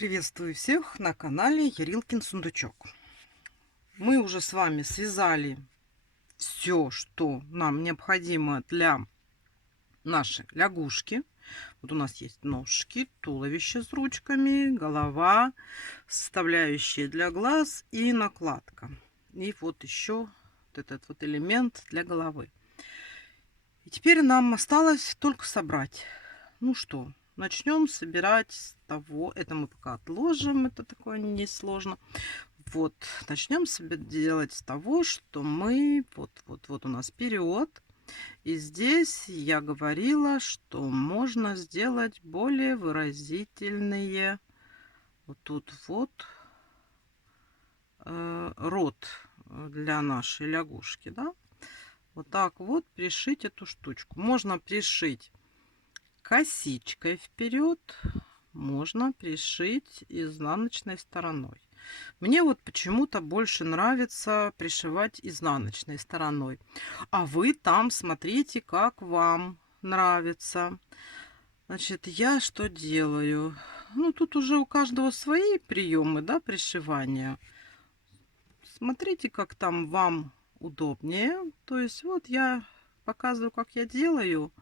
Приветствую всех на канале Ярилкин Сундучок. Мы уже с вами связали все, что нам необходимо для нашей лягушки. Вот у нас есть ножки, туловище с ручками, голова, составляющие для глаз и накладка. И вот еще вот этот вот элемент для головы. И теперь нам осталось только собрать. Ну что, начнем собирать с того, это мы пока отложим, это такое несложно. Вот, начнем себе делать с того, что мы, вот у нас период. И здесь я говорила, что можно сделать более выразительные, вот тут вот, рот для нашей лягушки, да. Вот так вот пришить эту штучку. Можно пришить косичкой вперед, можно пришить изнаночной стороной. Мне вот почему-то больше нравится пришивать изнаночной стороной. А вы там смотрите, как вам нравится. Значит, я что делаю? Ну, тут уже у каждого свои приемы, да, пришивания. Смотрите, как там вам удобнее. То есть вот я показываю, как я делаю,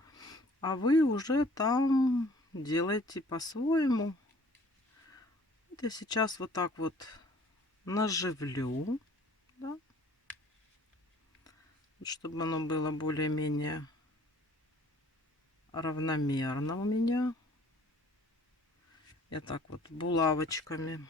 а вы уже там делайте по-своему. Вот я сейчас вот так вот наживлю, да, чтобы оно было более-менее равномерно у меня. Я так вот булавочками.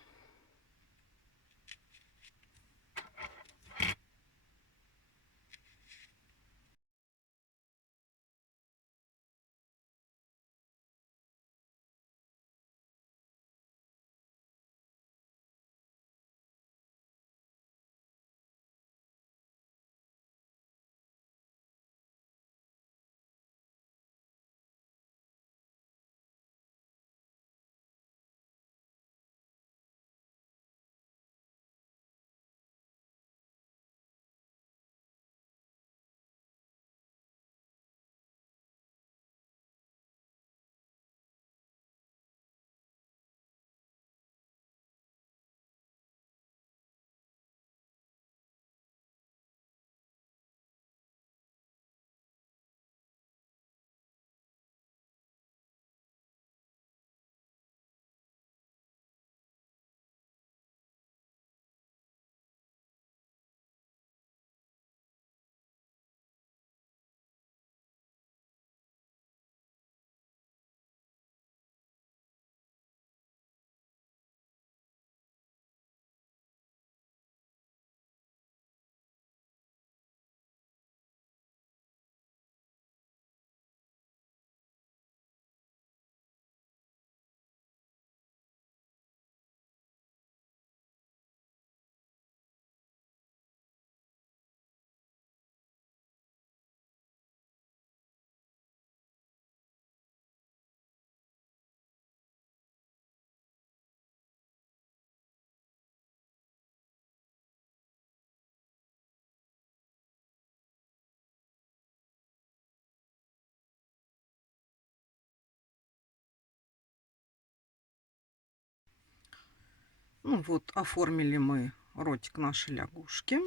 Ну вот, оформили мы ротик нашей лягушки.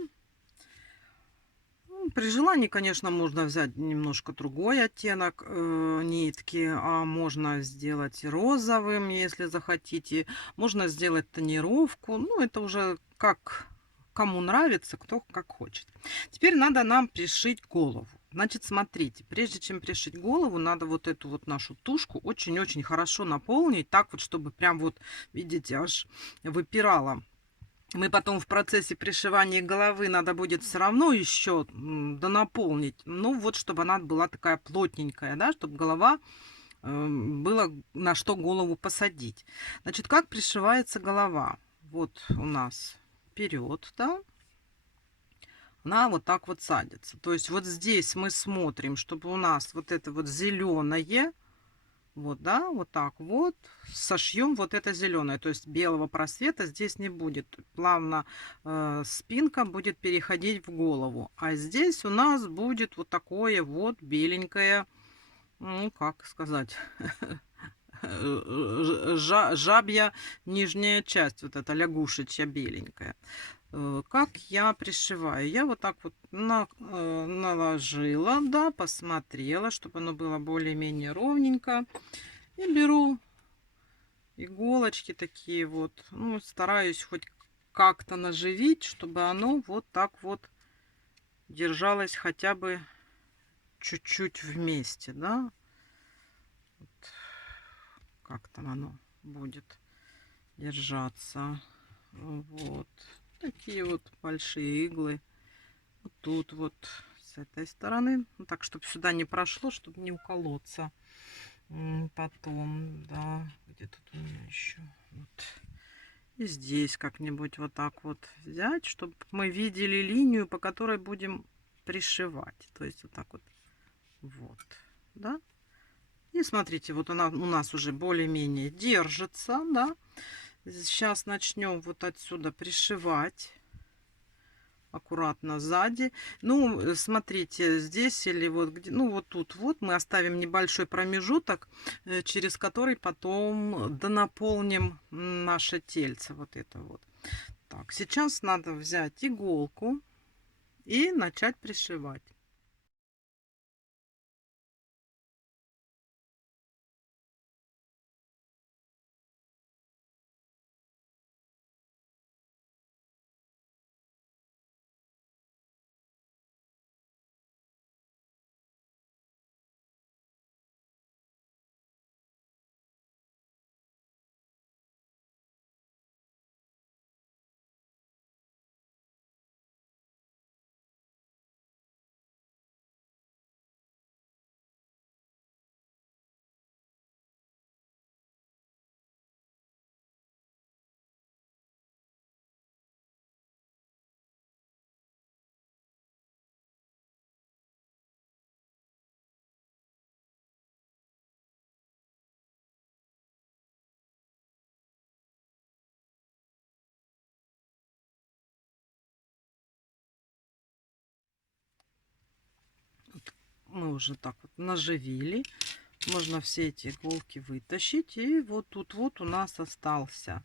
Ну, при желании, конечно, можно взять немножко другой оттенок нитки, а можно сделать розовым, если захотите. Можно сделать тонировку. Ну, это уже как кому нравится, кто как хочет. Теперь надо нам пришить голову. Значит, смотрите, прежде чем пришить голову, надо вот эту вот нашу тушку очень-очень хорошо наполнить, так вот, чтобы прям вот, видите, аж выпирала. Мы потом в процессе пришивания головы надо будет все равно еще донаполнить. Ну вот, чтобы она была такая плотненькая, да, чтобы голова было на что голову посадить. Значит, как пришивается голова? Вот у нас вперед, да, она вот так вот садится. То есть вот здесь мы смотрим, чтобы у нас вот это вот зеленое, вот, да, вот так вот сошьем вот это зеленое, то есть белого просвета здесь не будет. Плавно спинка будет переходить в голову, а здесь у нас будет вот такое вот беленькое, ну как сказать, жабья нижняя часть, вот эта лягушечья беленькая. Как я пришиваю? Я вот так вот наложила, да, посмотрела, чтобы оно было более-менее ровненько. И беру иголочки такие вот, ну, стараюсь хоть как-то наживить, чтобы оно вот так вот держалось хотя бы чуть-чуть вместе, да. Вот. Как там оно будет держаться. Вот. Такие вот большие иглы. Вот тут вот с этой стороны. Ну, так, чтобы сюда не прошло, чтобы не уколоться. Потом, да, где тут у меня еще. Вот. И здесь как-нибудь вот так вот взять, чтобы мы видели линию, по которой будем пришивать. То есть вот так вот. Вот. Да. И смотрите, вот она у нас уже более-менее держится, да. Сейчас начнем вот отсюда пришивать аккуратно сзади. Ну, смотрите, здесь или вот где, ну, вот тут вот мы оставим небольшой промежуток, через который потом донаполним наше тельце. Вот это вот. Так, сейчас надо взять иголку и начать пришивать. Мы уже так вот наживили. Можно все эти иголки вытащить. И вот тут вот у нас остался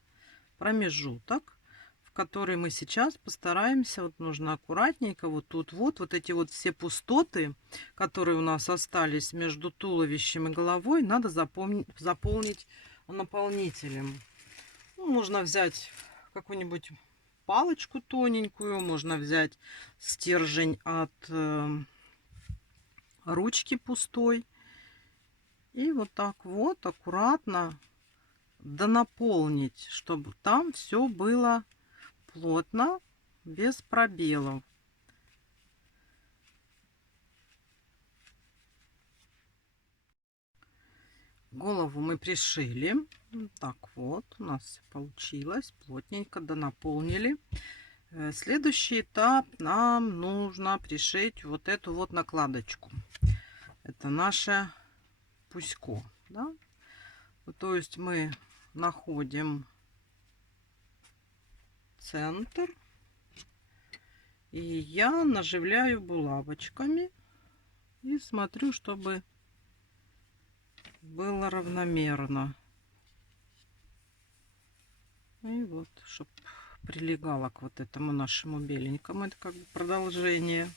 промежуток, в который мы сейчас постараемся, вот нужно аккуратненько, вот тут вот эти вот все пустоты, которые у нас остались между туловищем и головой, надо заполнить наполнителем. Ну, можно взять какую-нибудь палочку тоненькую, можно взять стержень от ручки пустой. И вот так вот аккуратно донаполнить, чтобы там все было плотно, без пробелов. Голову мы пришили. Так вот, у нас все получилось. Плотненько донаполнили. Следующий этап, нам нужно пришить вот эту вот накладочку. Это наше пусько. Да? То есть мы находим центр. И я наживляю булавочками. И смотрю, чтобы было равномерно. И вот, чтобы прилегало к вот этому нашему беленькому. Это как бы продолжение.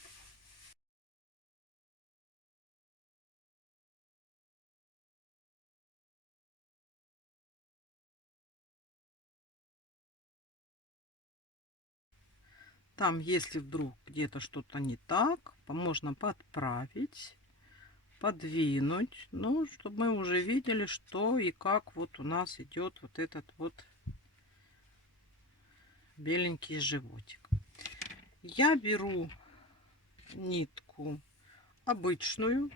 Там, если вдруг где-то что-то не так, можно подправить, подвинуть. Ну, чтобы мы уже видели, что и как вот у нас идет вот этот вот беленький животик. Я беру нитку обычную,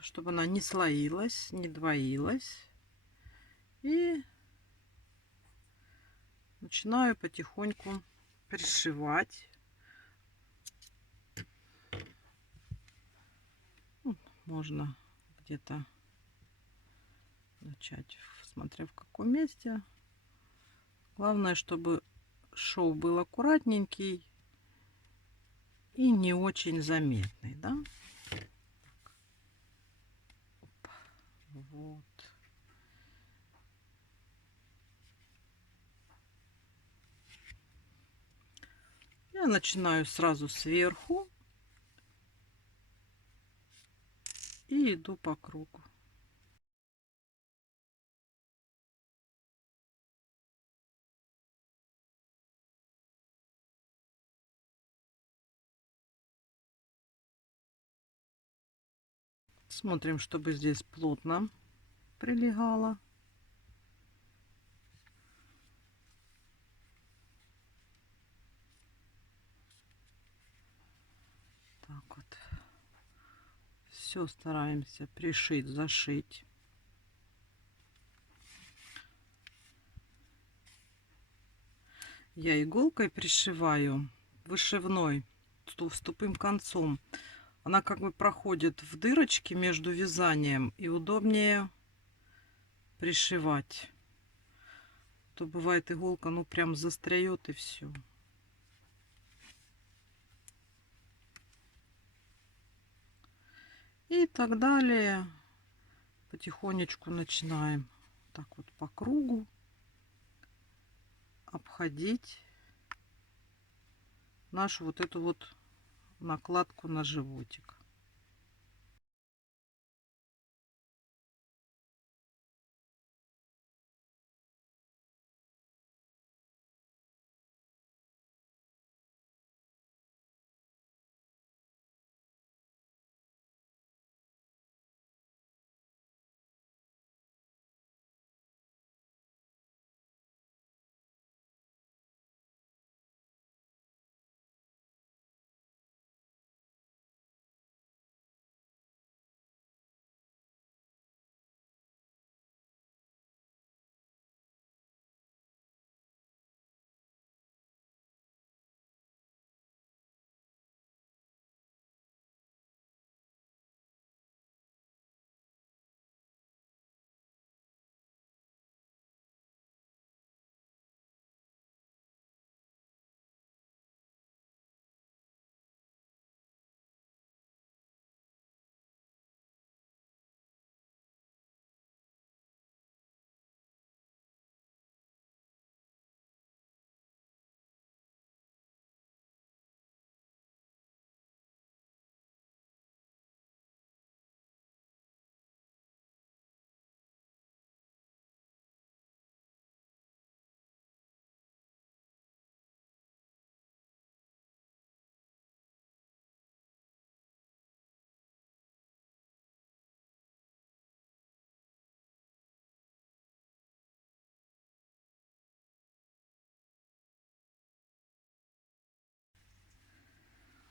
чтобы она не слоилась, не двоилась. И начинаю потихоньку пришивать. Можно где-то начать, смотря в каком месте. Главное, чтобы шов был аккуратненький и не очень заметный, да? Вот. Я начинаю сразу сверху и иду по кругу. Смотрим, чтобы здесь плотно прилегало. Так вот. Все стараемся пришить, зашить. Я иголкой пришиваю вышивной с тупым концом. Она как бы проходит в дырочки между вязанием и удобнее пришивать. То бывает иголка, ну прям застряет и все. И так далее. Потихонечку начинаем так вот по кругу обходить нашу вот эту вот накладку на животик.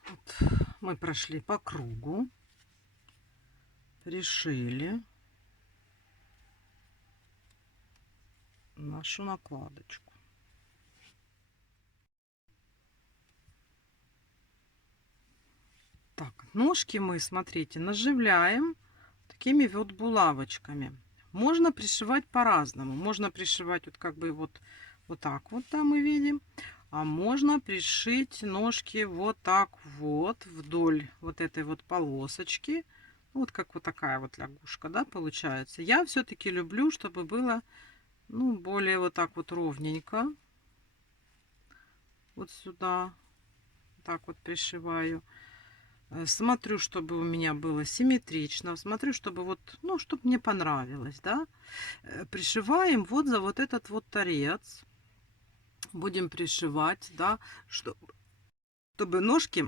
Вот мы прошли по кругу, пришили нашу накладочку. Так, ножки мы, смотрите, наживляем такими вот булавочками. Можно пришивать по-разному. Можно пришивать вот как бы вот так вот, да, мы видим. А можно пришить ножки вот так вот вдоль вот этой вот полосочки. Вот как вот такая вот лягушка, да, получается. Я все-таки люблю, чтобы было, ну, более вот так вот ровненько. Вот сюда. Так вот пришиваю. Смотрю, чтобы у меня было симметрично. Смотрю, чтобы вот, ну, чтобы мне понравилось, да. Пришиваем вот за вот этот вот торец. Будем пришивать, да, чтобы ножки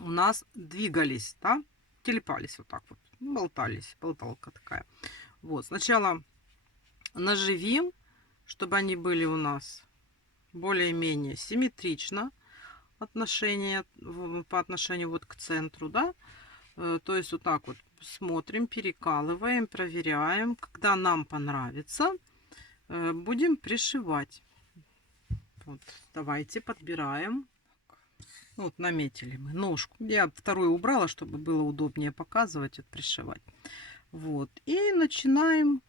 у нас двигались, да, телепались вот так вот, болтались, болталка такая. Вот, сначала наживим, чтобы они были у нас более-менее симметрично по отношению вот к центру, да. То есть вот так вот смотрим, перекалываем, проверяем. Когда нам понравится, будем пришивать. Вот, давайте подбираем. Вот наметили мы ножку. Я вторую убрала, чтобы было удобнее показывать, вот, пришивать. Вот. И начинаем.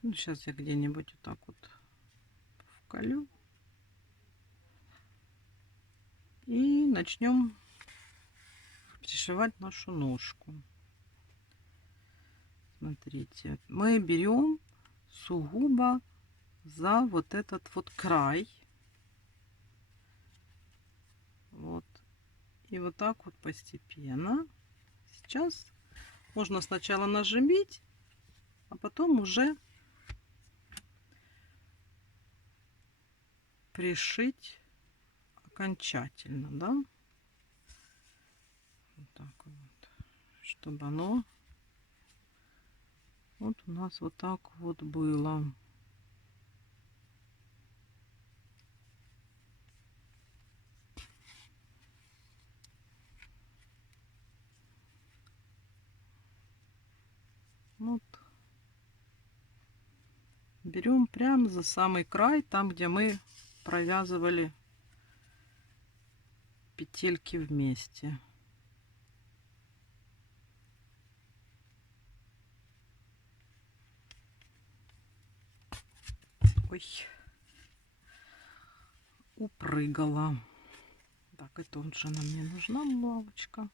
Ну, сейчас я где-нибудь вот так вот вколю. И начнем пришивать нашу ножку. смотрите, мы берем сугубо за вот этот вот край. Вот. И вот так вот постепенно. Сейчас можно сначала нажимить, а потом уже пришить окончательно, да? Вот так вот, чтобы оно вот у нас вот так вот было. Вот. Берем прямо за самый край, там, где мы провязывали петельки вместе. Ой, упрыгала. Так, это уже нам не нужна булавочка.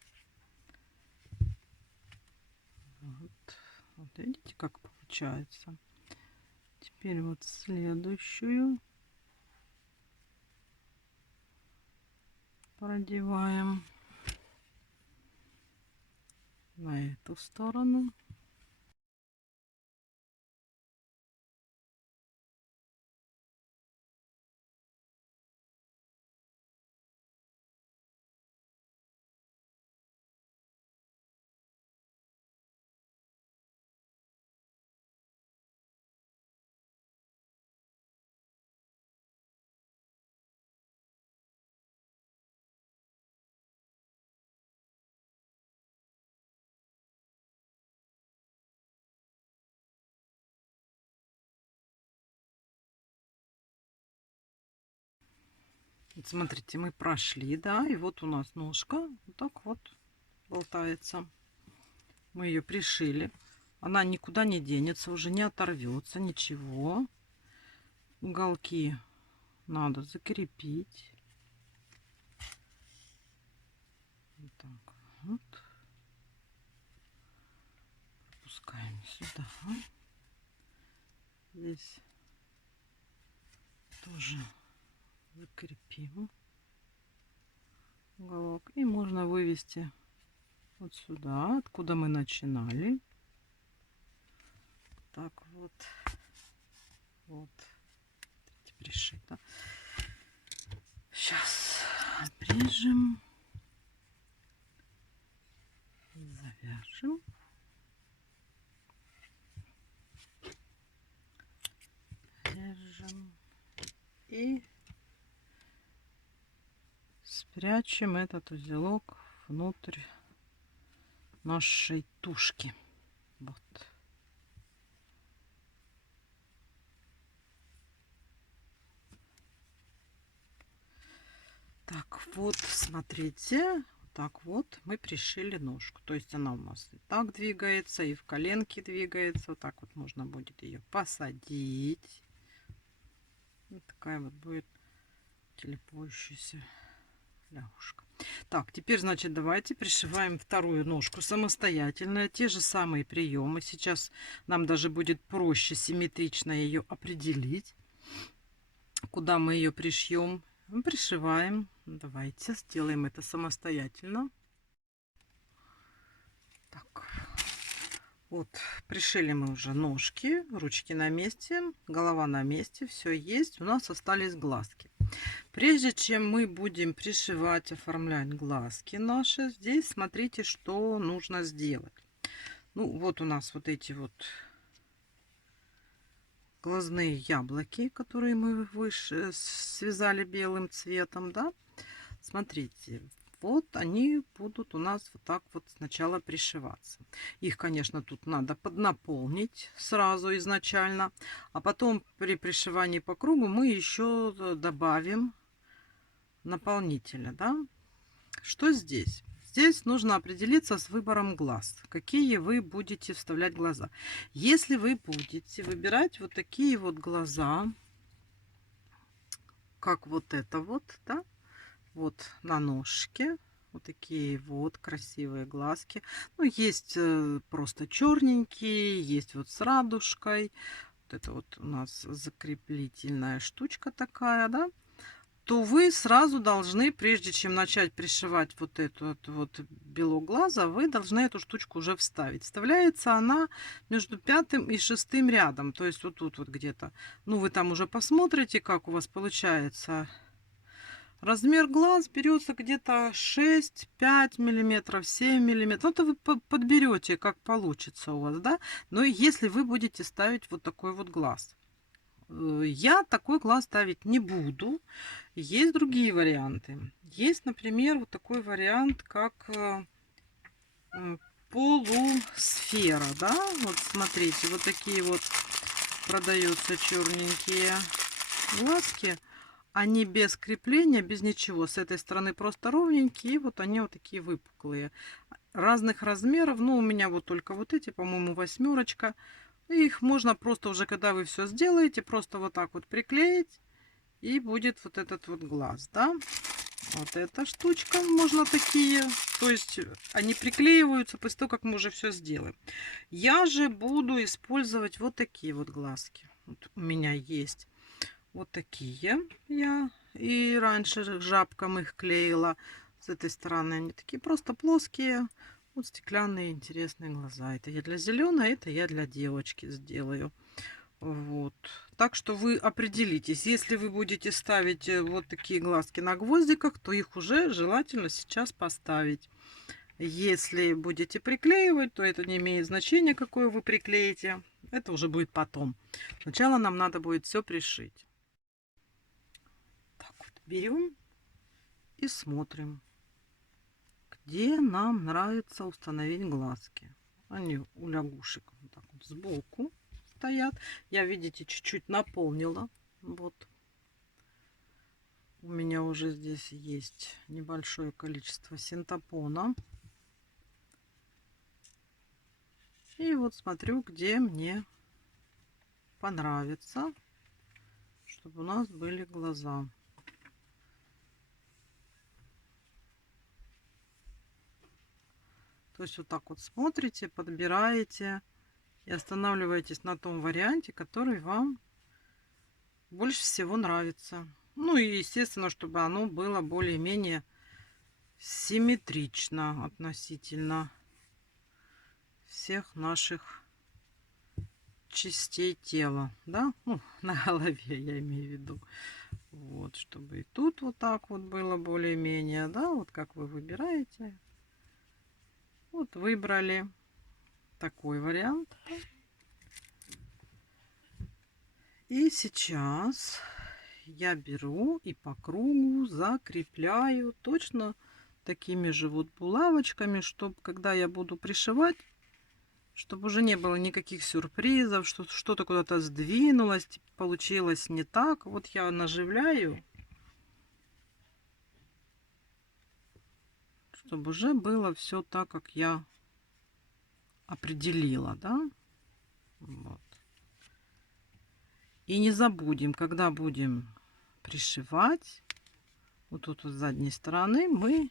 Вот. Вот видите, как получается. Теперь вот следующую продеваем на эту сторону. Вот смотрите, мы прошли, да, и вот у нас ножка вот так вот болтается. Мы ее пришили. Она никуда не денется, уже не оторвется, ничего. Уголки надо закрепить. Вот так вот. Пропускаем сюда. Здесь тоже закрепим уголок. И можно вывести вот сюда, откуда мы начинали. Так вот. Вот. Пришито. Сейчас обрежем. Завяжем. Режем. И спрячем этот узелок внутрь нашей тушки. Вот. Так вот, смотрите, вот так вот мы пришили ножку. То есть она у нас и так двигается, и в коленке двигается. Вот так вот можно будет ее посадить. Вот такая вот будет телепающаяся лягушка. Так, теперь, значит, давайте пришиваем вторую ножку самостоятельно. Те же самые приемы. Сейчас нам даже будет проще симметрично ее определить, куда мы ее пришьем. Мы пришиваем. Давайте сделаем это самостоятельно. Так, вот пришили мы уже ножки, ручки на месте, голова на месте, все есть. У нас остались глазки. Прежде чем мы будем пришивать, оформлять глазки наши, здесь смотрите, что нужно сделать. Ну, вот у нас вот эти вот глазные яблоки, которые мы выше связали белым цветом, да. Смотрите, вот они будут у нас вот так вот сначала пришиваться. Их, конечно, тут надо поднаполнить сразу изначально, а потом при пришивании по кругу мы еще добавим наполнителя, да. Что здесь? Здесь нужно определиться с выбором глаз. Какие вы будете вставлять глаза. Если вы будете выбирать вот такие вот глаза, как вот это вот, да, вот на ножке, Вот такие вот красивые глазки. Ну, есть просто черненькие, есть вот с радужкой. Вот это вот у нас закреплительная штучка такая, да. То вы сразу должны, прежде чем начать пришивать вот вот белок глаза, вы должны эту штучку уже вставить. Вставляется она между 5-м и 6-м рядом, то есть вот тут вот где-то. Ну, вы там уже посмотрите, как у вас получается. Размер глаз берется где-то 6, 5 миллиметров, 7 миллиметров. Это вы подберете, как получится у вас, да. Но если вы будете ставить вот такой вот глаз. Я такой глаз ставить не буду. Есть другие варианты. Есть, например, вот такой вариант, как полусфера, да. Вот смотрите, вот такие вот продаются черненькие глазки. Они без крепления, без ничего. С этой стороны просто ровненькие. И вот они вот такие выпуклые. Разных размеров. Ну, у меня вот только вот эти, по-моему, 8. Их можно просто уже, когда вы все сделаете, просто вот так вот приклеить. И будет вот этот вот глаз, да. Вот эта штучка, можно такие. То есть они приклеиваются после того, как мы уже все сделаем. Я же буду использовать вот такие вот глазки. Вот у меня есть вот такие. Я и раньше жабкам их клеила. С этой стороны они такие просто плоские. Вот стеклянные интересные глаза. Это я для зеленой, это я для девочки сделаю. Вот. Так что вы определитесь. Если вы будете ставить вот такие глазки на гвоздиках, то их уже желательно сейчас поставить. Если будете приклеивать, то это не имеет значения, какое вы приклеите. Это уже будет потом. Сначала нам надо будет все пришить. Так вот, берем и смотрим, где нам нравится установить глазки. Они у лягушек вот так вот сбоку стоят. Я, видите, чуть-чуть наполнила. Вот. У меня уже здесь есть небольшое количество синтепона. И вот смотрю, где мне понравится, чтобы у нас были глаза. То есть вот так вот смотрите, подбираете и останавливаетесь на том варианте, который вам больше всего нравится. Ну и естественно, чтобы оно было более-менее симметрично относительно всех наших частей тела, да, ну, на голове я имею в виду. Вот, чтобы и тут вот так вот было более-менее, да, вот как вы выбираете. Вот выбрали такой вариант. И сейчас я беру и по кругу закрепляю точно такими же вот булавочками, чтобы когда я буду пришивать, чтобы уже не было никаких сюрпризов, что что-то куда-то сдвинулось, получилось не так. Вот я наживляю, чтобы уже было все так, как я определила, да. Вот. И не забудем, когда будем пришивать, вот тут вот с задней стороны мы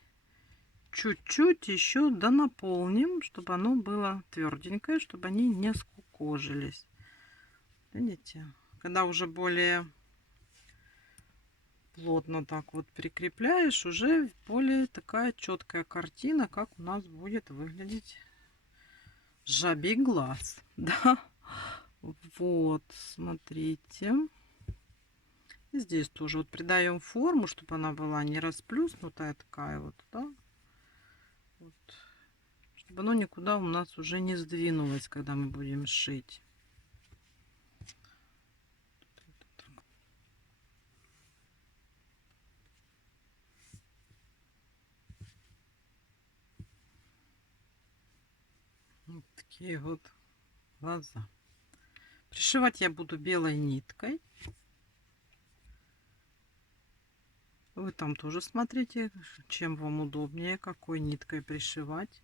чуть-чуть еще донаполним, чтобы оно было тверденькое, чтобы они не скукожились. Видите? Когда уже более плотно так вот прикрепляешь, уже более такая четкая картина, как у нас будет выглядеть жабий глаз. Да? Вот, смотрите. И здесь тоже вот придаем форму, чтобы она была не расплюснутая такая вот, да? Вот. Чтобы оно никуда у нас уже не сдвинулось, когда мы будем шить. Вот такие вот глаза. Пришивать я буду белой ниткой. Вы там тоже смотрите, чем вам удобнее, какой ниткой пришивать.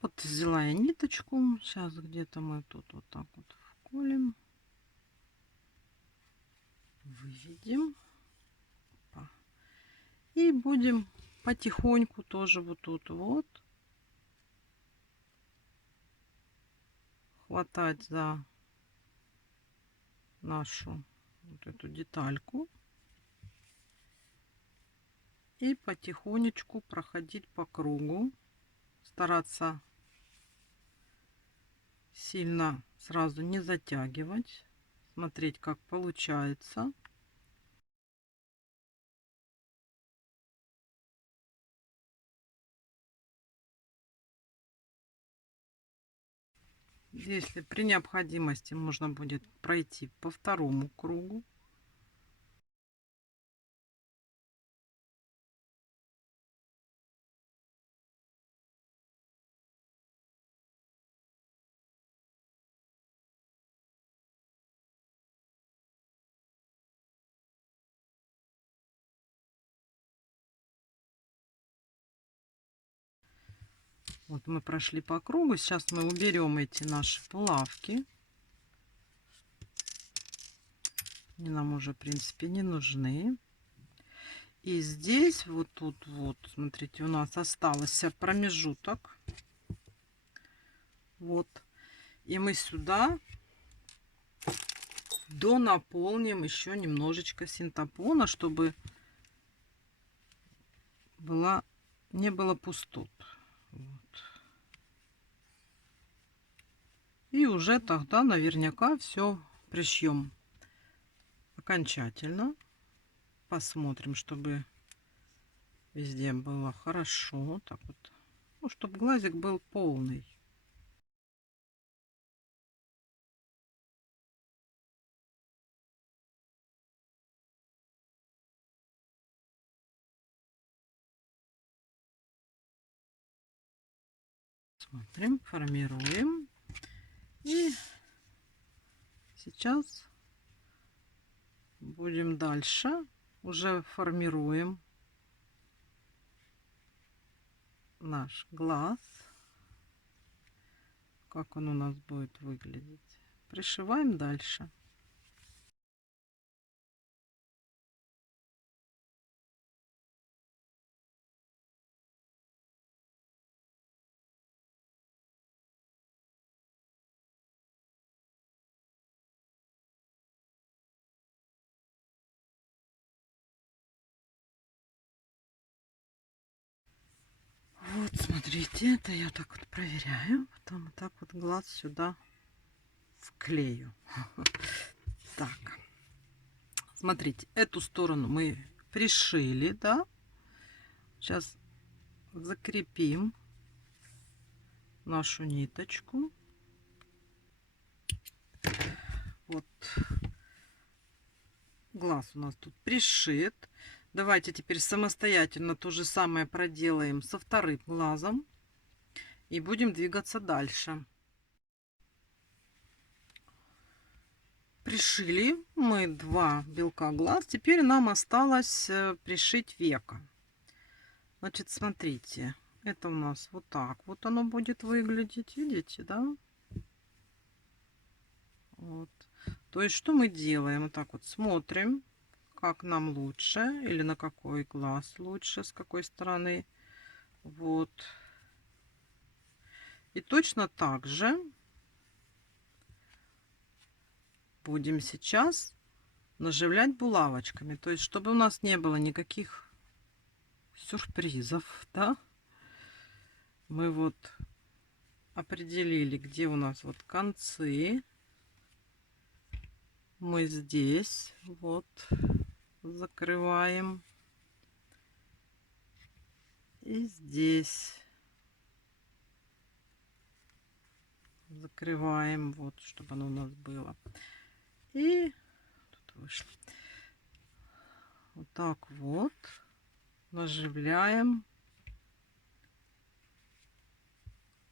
Вот взяла я ниточку. Сейчас где-то мы тут вот так вот вколем. Выведем. И будем потихоньку тоже вот тут вот хватать за нашу вот эту детальку и потихонечку проходить по кругу, стараться сильно сразу не затягивать, смотреть, как получается. Если при необходимости можно будет пройти по второму кругу. Вот мы прошли по кругу. Сейчас мы уберем эти наши булавки. Они нам уже, в принципе, не нужны. И здесь, вот тут вот, смотрите, у нас остался промежуток. Вот. И мы сюда донаполним еще немножечко синтепона, чтобы не было пустот. Вот. И уже тогда наверняка все пришьем окончательно. Посмотрим, чтобы везде было хорошо. Так вот. Ну, чтобы глазик был полный. Смотрим, формируем. И сейчас будем дальше. Уже формируем наш глаз. Как он у нас будет выглядеть. Пришиваем дальше. Вот, смотрите, это я так вот проверяю. Потом вот так вот глаз сюда вклею. Так, смотрите, эту сторону мы пришили, да? Сейчас закрепим нашу ниточку. Вот глаз у нас тут пришит. Давайте теперь самостоятельно то же самое проделаем со вторым глазом. И будем двигаться дальше. Пришили мы 2 белка глаз. Теперь нам осталось пришить веко. Значит, смотрите. Это у нас вот так вот оно будет выглядеть. Видите, да? Вот. То есть, что мы делаем? Вот так вот смотрим, как нам лучше. Или на какой глаз лучше, с какой стороны. Вот. И точно так же будем сейчас наживлять булавочками. То есть, чтобы у нас не было никаких сюрпризов, да? Мы вот определили, где у нас вот концы. Мы здесь вот закрываем. И здесь закрываем, вот, чтобы оно у нас было. И тут вышло. Вот так вот наживляем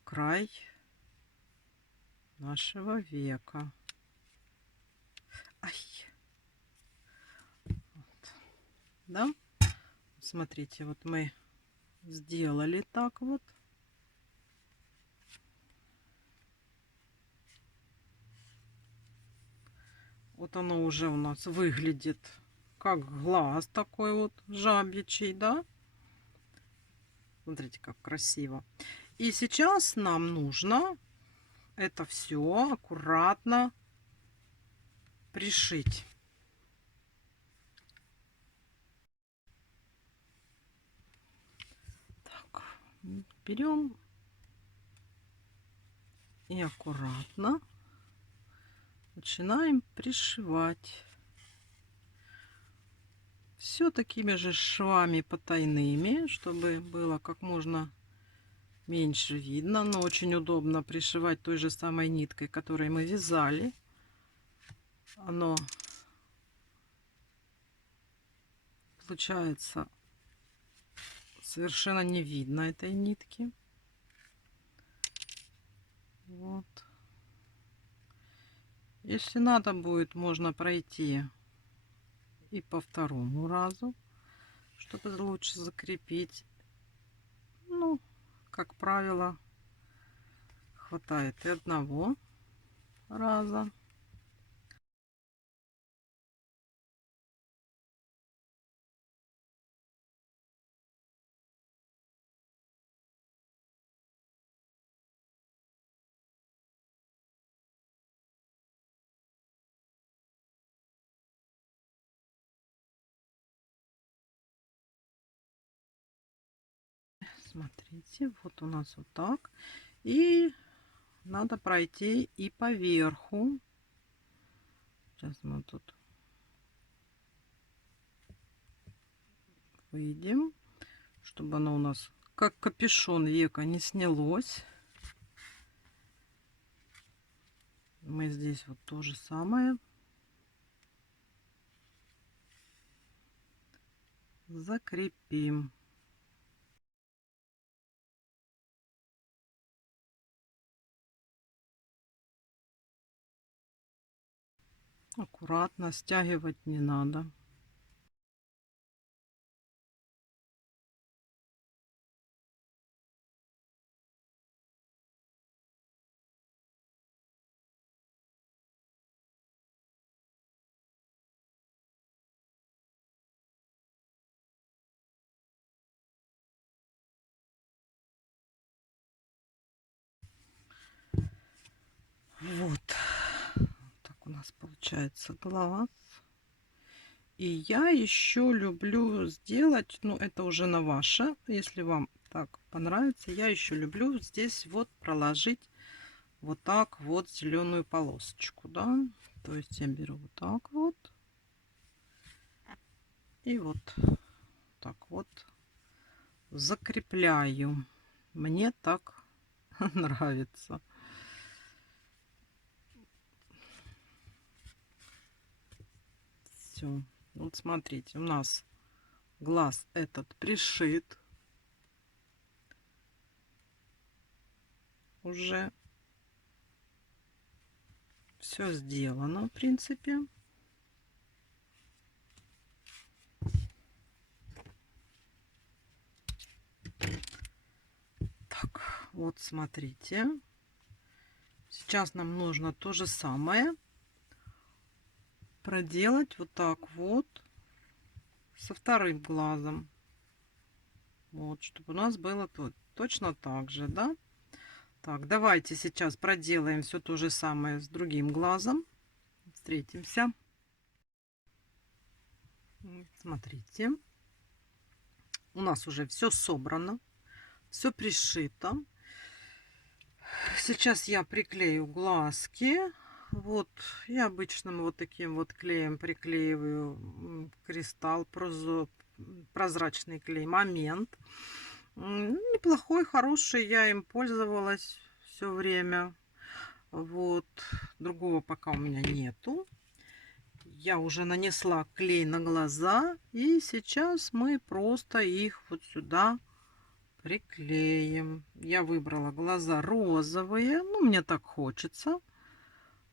край нашего века. Ай. Вот. Да? Смотрите, вот мы сделали так вот. Вот оно уже у нас выглядит как глаз такой вот жабьячий, да? Смотрите, как красиво. И сейчас нам нужно это все аккуратно пришить. Так, берем и аккуратно начинаем пришивать. Все такими же швами потайными, чтобы было как можно меньше видно, но очень удобно пришивать той же самой ниткой, которой мы вязали. Оно получается совершенно не видно этой нитки. Вот. Если надо будет, можно пройти и по второму разу, чтобы лучше закрепить. Ну, как правило, хватает и одного раза. Смотрите, вот у нас вот так. И надо пройти и по верху. Сейчас мы тут выйдем, чтобы оно у нас как капюшон века не снялось. Мы здесь вот то же самое закрепим. Аккуратно, стягивать не надо. Вот так у нас получается голова. И я еще люблю сделать, ну это уже на ваше, если вам так понравится, я еще люблю здесь вот проложить вот так вот зеленую полосочку, да, то есть я беру вот так вот и вот так вот закрепляю. Мне так нравится. Все, вот смотрите, у нас глаз этот пришит уже, все сделано в принципе. Так, вот смотрите, сейчас нам нужно то же самое проделать вот так вот со вторым глазом, вот, чтобы у нас было тут точно так же, да. Так, давайте сейчас проделаем все то же самое с другим глазом. Встретимся. Смотрите, у нас уже все собрано, все пришито. Сейчас я приклею глазки. Вот, я обычным вот таким вот клеем приклеиваю кристалл, прозрачный клей Момент. Неплохой, хороший, я им пользовалась все время. Вот, другого пока у меня нету. Я уже нанесла клей на глаза, и сейчас мы просто их вот сюда приклеим. Я выбрала глаза розовые, ну мне так хочется.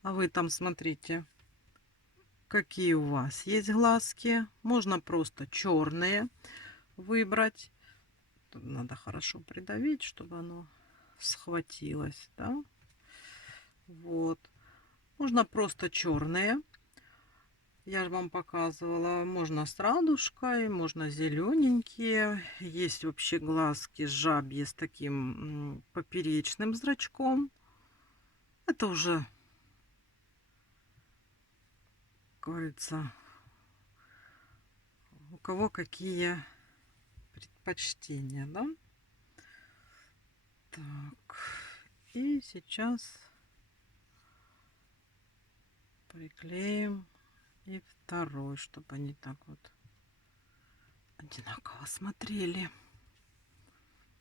А вы там смотрите, какие у вас есть глазки. Можно просто черные выбрать. Тут надо хорошо придавить, чтобы оно схватилось, да? Вот. Можно просто черные. Я же вам показывала, можно с радужкой, можно зелененькие. Есть вообще глазки жабьи с таким поперечным зрачком. Это уже, как говорится, у кого какие предпочтения, да? Так, и сейчас приклеим и второй, чтобы они так вот одинаково смотрели.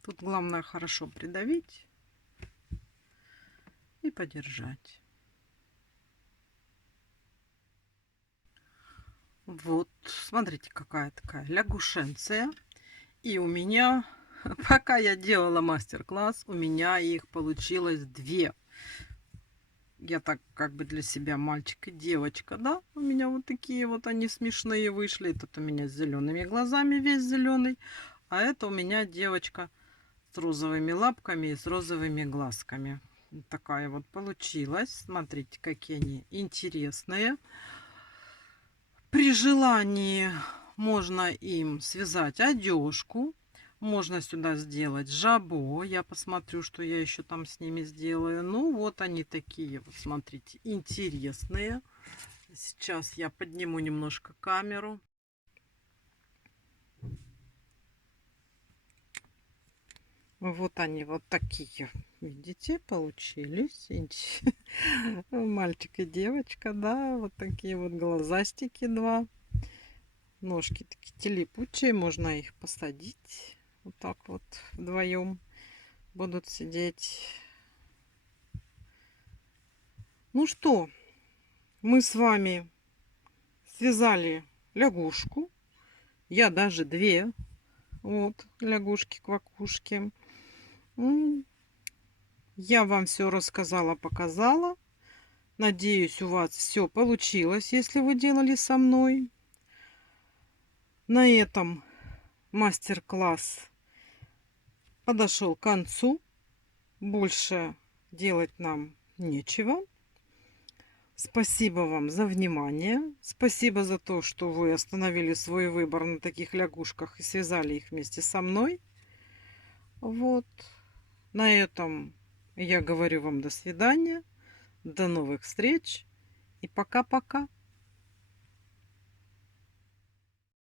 Тут главное хорошо придавить и подержать. Вот, смотрите, какая такая лягушенция. И у меня, пока я делала мастер-класс, у меня их получилось две. Я так как бы для себя мальчик и девочка, да? У меня вот такие вот они смешные вышли. Этот у меня с зелеными глазами, весь зеленый. А это у меня девочка с розовыми лапками и с розовыми глазками. Вот такая вот получилась. Смотрите, какие они интересные. При желании можно им связать одежку. Можно сюда сделать жабо. Я посмотрю, что я еще там с ними сделаю. Ну, вот они такие, вот смотрите, интересные. Сейчас я подниму немножко камеру. Вот они вот такие, видите, получились. Мальчик и девочка, да, вот такие вот глазастики два. Ножки такие телепучие, можно их посадить. Вот так вот вдвоем будут сидеть. Ну что, мы с вами связали лягушку. Я даже две. Вот, лягушки-квакушки. Я вам все рассказала, показала. Надеюсь, у вас все получилось, если вы делали со мной. На этом мастер-класс подошел к концу. Больше делать нам нечего. Спасибо вам за внимание. Спасибо за то, что вы остановили свой выбор на таких лягушках и связали их вместе со мной. Вот. На этом я говорю вам до свидания. До новых встреч. И пока-пока.